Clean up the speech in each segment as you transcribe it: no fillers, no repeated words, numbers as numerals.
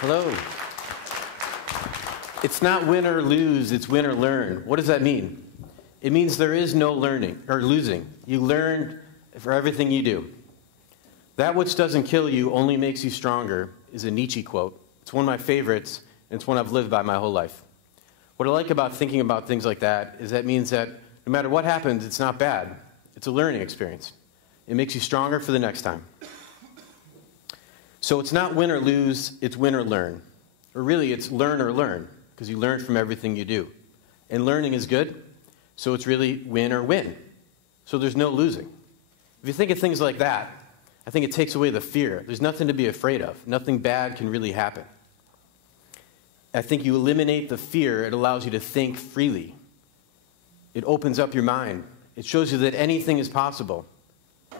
Hello. It's not win or lose, it's win or learn. What does that mean? It means there is no learning or losing. You learn for everything you do. That which doesn't kill you only makes you stronger is a Nietzsche quote. It's one of my favorites, and it's one I've lived by my whole life. What I like about thinking about things like that is that means that no matter what happens, it's not bad. It's a learning experience. It makes you stronger for the next time. So it's not win or lose, it's win or learn. Or really, it's learn or learn, because you learn from everything you do. And learning is good, so it's really win or win. So there's no losing. If you think of things like that, I think it takes away the fear. There's nothing to be afraid of. Nothing bad can really happen. I think you eliminate the fear, it allows you to think freely. It opens up your mind. It shows you that anything is possible.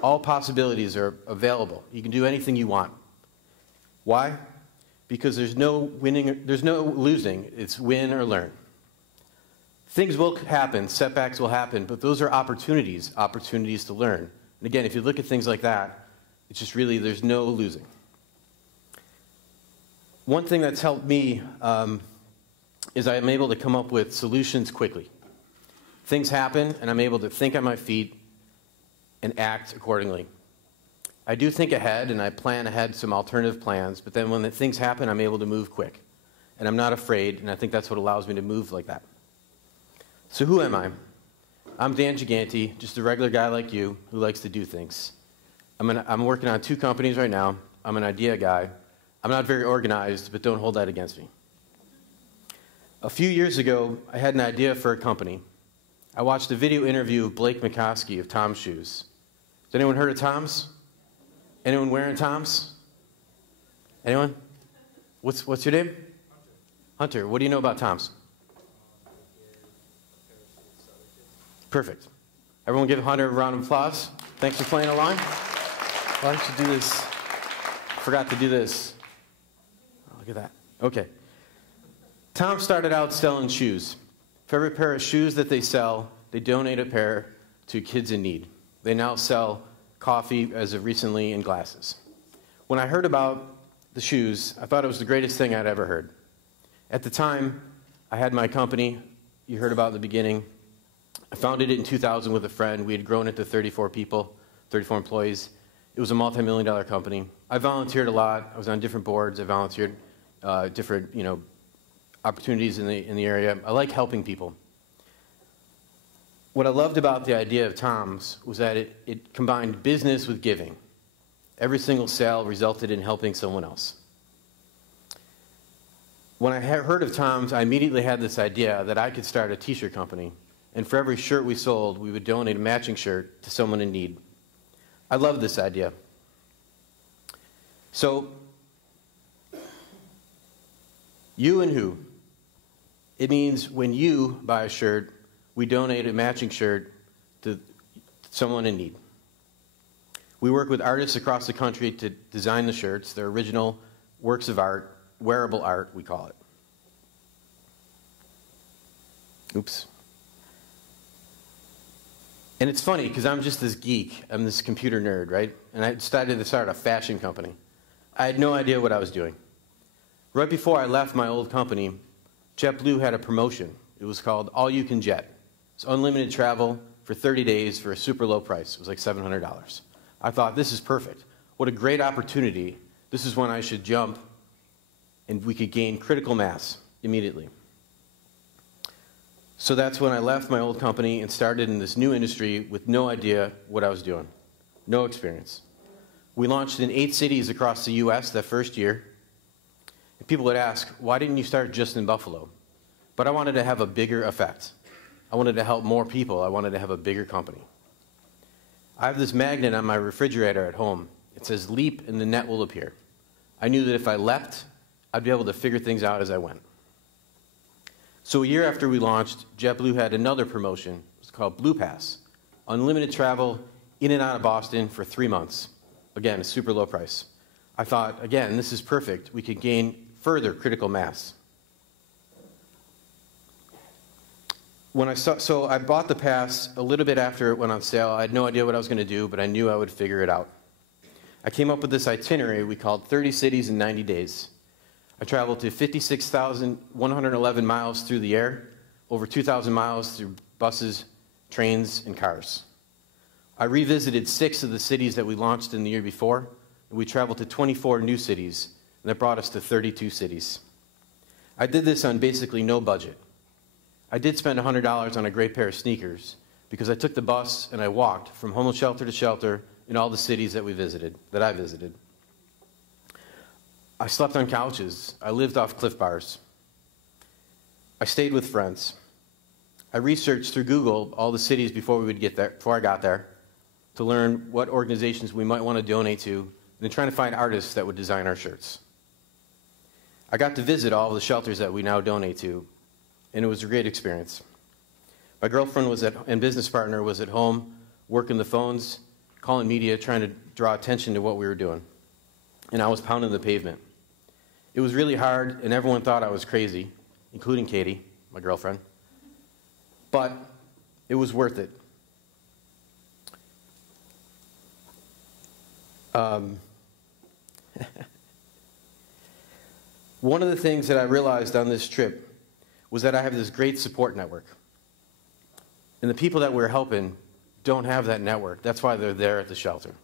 All possibilities are available. You can do anything you want. Why? Because there's no winning, there's no losing. It's win or learn. Things will happen, setbacks will happen, but those are opportunities to learn. And again, if you look at things like that, it's just really, there's no losing. One thing that's helped me is I'm able to come up with solutions quickly. Things happen, and I'm able to think on my feet and act accordingly. I do think ahead, and I plan ahead some alternative plans, but then when the things happen, I'm able to move quick. And I'm not afraid, and I think that's what allows me to move like that. So who am I? I'm Dan Gigante, just a regular guy like you who likes to do things. I'm working on 2 companies right now. I'm an idea guy. I'm not very organized, but don't hold that against me. A few years ago, I had an idea for a company. I watched a video interview of Blake McCoskey of Tom's Shoes. Has anyone heard of Tom's? Anyone wearing Tom's? Anyone? What's your name? Hunter. What do you know about Tom's? Perfect. Everyone give Hunter a round of applause. Thanks for playing along. Why don't you do this? Forgot to do this. Oh, look at that. Okay. Tom started out selling shoes. For every pair of shoes that they sell, they donate a pair to kids in need. They now sell coffee as of recently in glasses. When I heard about the shoes, I thought it was the greatest thing I'd ever heard. At the time, I had my company you heard about at the beginning. I founded it in 2000 with a friend. We had grown it to 34 people, 34 employees. It was a multi-million-dollar company. I volunteered a lot. I was on different boards. I volunteered different, opportunities in the area. I like helping people. What I loved about the idea of Tom's was that it combined business with giving. Every single sale resulted in helping someone else. When I heard of Tom's, I immediately had this idea that I could start a t-shirt company, and for every shirt we sold, we would donate a matching shirt to someone in need. I loved this idea. So, you and who? It means when you buy a shirt, we donate a matching shirt to someone in need. We work with artists across the country to design the shirts. They're original works of art, wearable art, we call it. Oops. And it's funny, because I'm just this geek. I'm this computer nerd, right? And I decided to start a fashion company. I had no idea what I was doing. Right before I left my old company, JetBlue had a promotion. It was called All You Can Jet. It's unlimited travel for 30 days for a super low price. It was like $700. I thought, this is perfect. What a great opportunity. This is when I should jump, and we could gain critical mass immediately. So that's when I left my old company and started in this new industry with no idea what I was doing. No experience. We launched in 8 cities across the US that first year. And people would ask, why didn't you start just in Buffalo? But I wanted to have a bigger effect. I wanted to help more people. I wanted to have a bigger company. I have this magnet on my refrigerator at home. It says, leap and the net will appear. I knew that if I leapt, I'd be able to figure things out as I went. So a year after we launched, JetBlue had another promotion. It's called Blue Pass. Unlimited travel in and out of Boston for 3 months. Again, a super low price. I thought, again, this is perfect. We could gain further critical mass. So I bought the pass a little bit after it went on sale. I had no idea what I was going to do, but I knew I would figure it out. I came up with this itinerary we called 30 Cities in 90 Days. I traveled to 56,111 miles through the air, over 2,000 miles through buses, trains, and cars. I revisited 6 of the cities that we launched in the year before, and we traveled to 24 new cities, and that brought us to 32 cities. I did this on basically no budget. I did spend $100 on a great pair of sneakers because I took the bus and I walked from homeless shelter to shelter in all the cities that I visited. I slept on couches. I lived off Cliff Bars. I stayed with friends. I researched through Google all the cities before I got there, to learn what organizations we might want to donate to, and then trying to find artists that would design our shirts. I got to visit all of the shelters that we now donate to, and it was a great experience. My girlfriend and business partner was at home, working the phones, calling media, trying to draw attention to what we were doing. And I was pounding the pavement. It was really hard, and everyone thought I was crazy, including Katie, my girlfriend. But it was worth it. One of the things that I realized on this trip was that I have this great support network. And the people that we're helping don't have that network. That's why they're there at the shelter.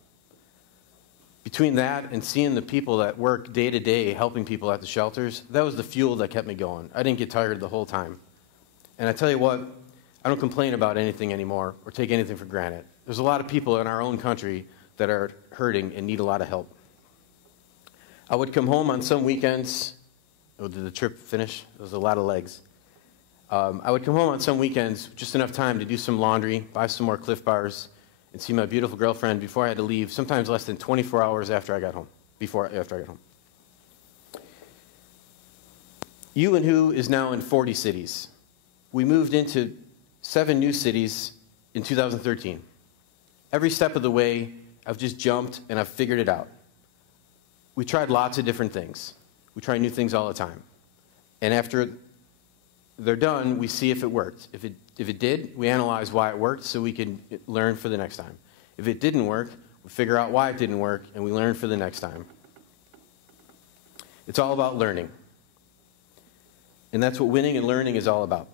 Between that and seeing the people that work day to day helping people at the shelters, that was the fuel that kept me going. I didn't get tired the whole time. And I tell you what, I don't complain about anything anymore or take anything for granted. There's a lot of people in our own country that are hurting and need a lot of help. I would come home on some weekends. Oh, did the trip finish? There was a lot of legs. I would come home on some weekends, just enough time to do some laundry, buy some more Cliff Bars, and see my beautiful girlfriend before I had to leave, sometimes less than 24 hours after I got home. You and Who is now in 40 cities. We moved into 7 new cities in 2013. Every step of the way, I've just jumped and I've figured it out. We tried lots of different things. We try new things all the time. And after they're done, we see if it worked. If it did, we analyze why it worked so we can learn for the next time. If it didn't work, we figure out why it didn't work and we learn for the next time. It's all about learning. And that's what winning and learning is all about.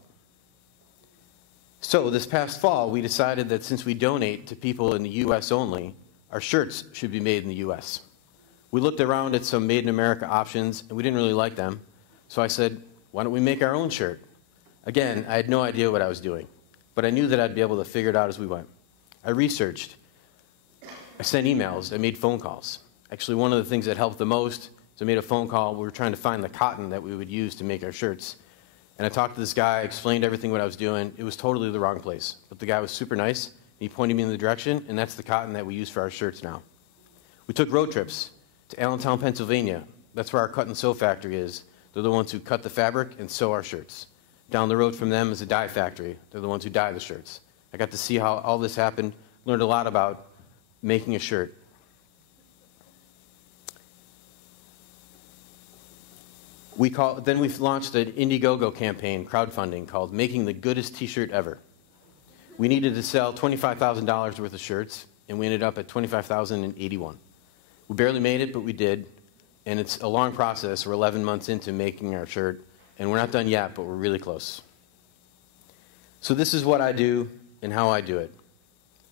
So this past fall, we decided that since we donate to people in the U.S. only, our shirts should be made in the U.S. We looked around at some made in America options and we didn't really like them. So I said, why don't we make our own shirt? Again, I had no idea what I was doing, but I knew that I'd be able to figure it out as we went. I researched, I sent emails, I made phone calls. Actually, one of the things that helped the most is I made a phone call. We were trying to find the cotton that we would use to make our shirts. And I talked to this guy, explained everything what I was doing. It was totally the wrong place, but the guy was super nice. He pointed me in the direction, and that's the cotton that we use for our shirts now. We took road trips to Allentown, Pennsylvania. That's where our cut and sew factory is. They're the ones who cut the fabric and sew our shirts. Down the road from them is a dye factory. They're the ones who dye the shirts. I got to see how all this happened, learned a lot about making a shirt. Then we've launched an Indiegogo campaign, crowdfunding, called Making the Goodest T-Shirt Ever. We needed to sell $25,000 worth of shirts, and we ended up at $25,081. We barely made it, but we did, and it's a long process. We're 11 months into making our shirt, and we're not done yet, but we're really close. So this is what I do and how I do it.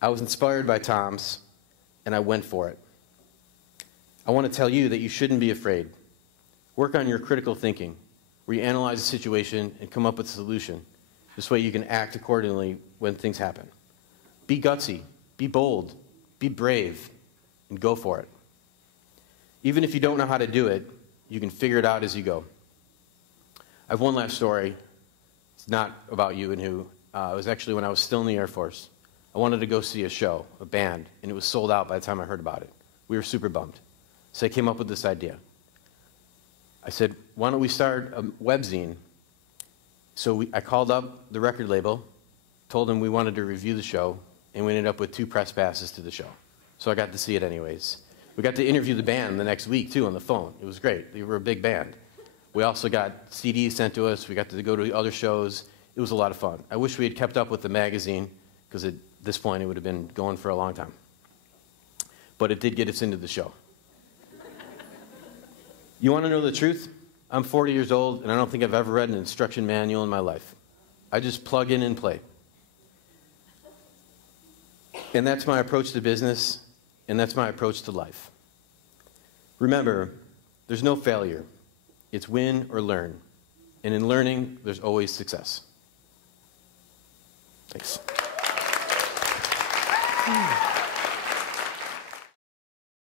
I was inspired by Tom's, and I went for it. I want to tell you that you shouldn't be afraid. Work on your critical thinking, where you analyze a situation and come up with a solution. This way you can act accordingly when things happen. Be gutsy, be bold, be brave, and go for it. Even if you don't know how to do it, you can figure it out as you go. I have one last story. It's not about you and who. It was actually when I was still in the Air Force. I wanted to go see a show, a band, and it was sold out by the time I heard about it. We were super bummed. So I came up with this idea. I said, why don't we start a webzine? So I called up the record label, told them we wanted to review the show, and we ended up with 2 press passes to the show. So I got to see it anyways. We got to interview the band the next week, too, on the phone. It was great. They were a big band. We also got CDs sent to us. We got to go to other shows. It was a lot of fun. I wish we had kept up with the magazine, because at this point it would have been going for a long time. But it did get us into the show. You want to know the truth? I'm 40 years old, and I don't think I've ever read an instruction manual in my life. I just plug in and play. And that's my approach to business, and that's my approach to life. Remember, there's no failure. It's win or learn. And in learning, there's always success. Thanks.